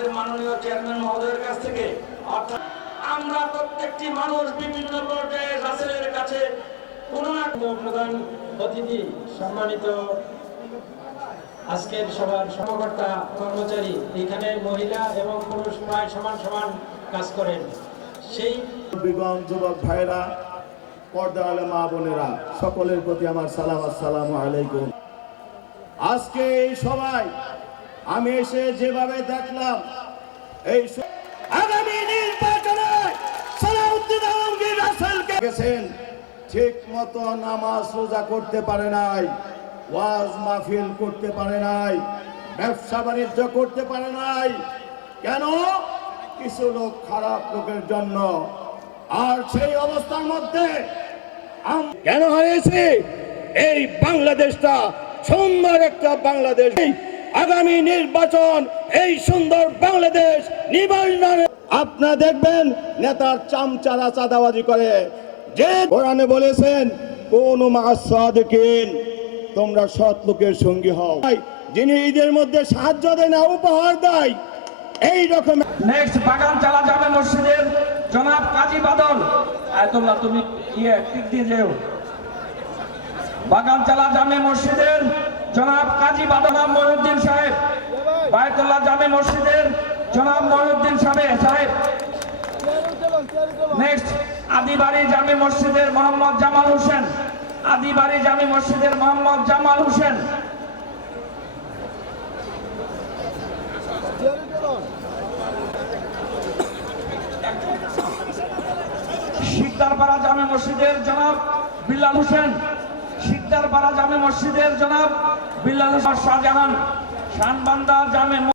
আমাদের মাননীয় চেয়ারম্যান মহোদয়ের কাছ থেকে, অর্থাৎ আমরা প্রত্যেকটি মানুষ বিভিন্ন পর্যায়ে রাসেলের কাছে কোনো প্রধান অতিথি সম্মানিত আজকের সবার সমকর্তা কর্মচারী, এখানে মহিলা এবং পুরুষ প্রায় সমান সমান কাজ করেন। সেই বিগণ যুবক ভাইরা, পর্দা আলে মা বোনেরা, সকলের প্রতি আমার সালাম, আসসালামু আলাইকুম। আজকে এই সবাই আমি এসে যেভাবে দেখলাম, এই আগামী নির্বাচনে সালাউদ্দিন আলমগীর রাসেলকে গেছেন, ঠিক মতো নামাজ রোজা করতে পারে নাই, ওয়াজ মাহফিল করতে পারে নাই, ব্যবসা বাণিজ্য করতে পারে নাই। কেন? কিছু লোক খারাপ লোকের জন্য। আর সেই অবস্থার মধ্যে কেন হারিয়েছি? এই বাংলাদেশটা সুন্দর একটা বাংলাদেশ আগামী নির্বাচন এই সুন্দর বাংলাদেশ নির্বাচন আপনারা দেখবেন নেতার চামচারা চাঁদাবাজি করে। যে কোরআনে বলেছেন কোন মাসাদিকিন তোমরা সৎ লোকের সঙ্গী হও। যিনি ঈদের মধ্যে সাহায্য দেয় না উপহার দেয় এই রকম নেক্সট বাগান চালা যাবে মসজিদের জনাব কাজী বাদল। আয়তুল্লাহ তুমি ইয়ে টিক দিয়ে যেও? বাগান চালা জামে মসজিদের জনাব কাজী বাদল মহিউদ্দিন সাহেব, বায়তুল্লাহ জামে মসজিদের জনাব মহিউদ্দিন সাহেব সাহেব। নেক্সট আদিবাড়ি জামে মসজিদের মোহাম্মদ জামাল হোসেন। আদিবাড়ি জামে মসজিদের মোহাম্মদ জামাল হোসেন। শিকদারপাড়া জামে মসজিদের জনাব বিল্লাল হোসেন। শিকদারপাড়া জামে মসজিদের জনাব বিল্লাল শাহজাহান শানবান্দা জামে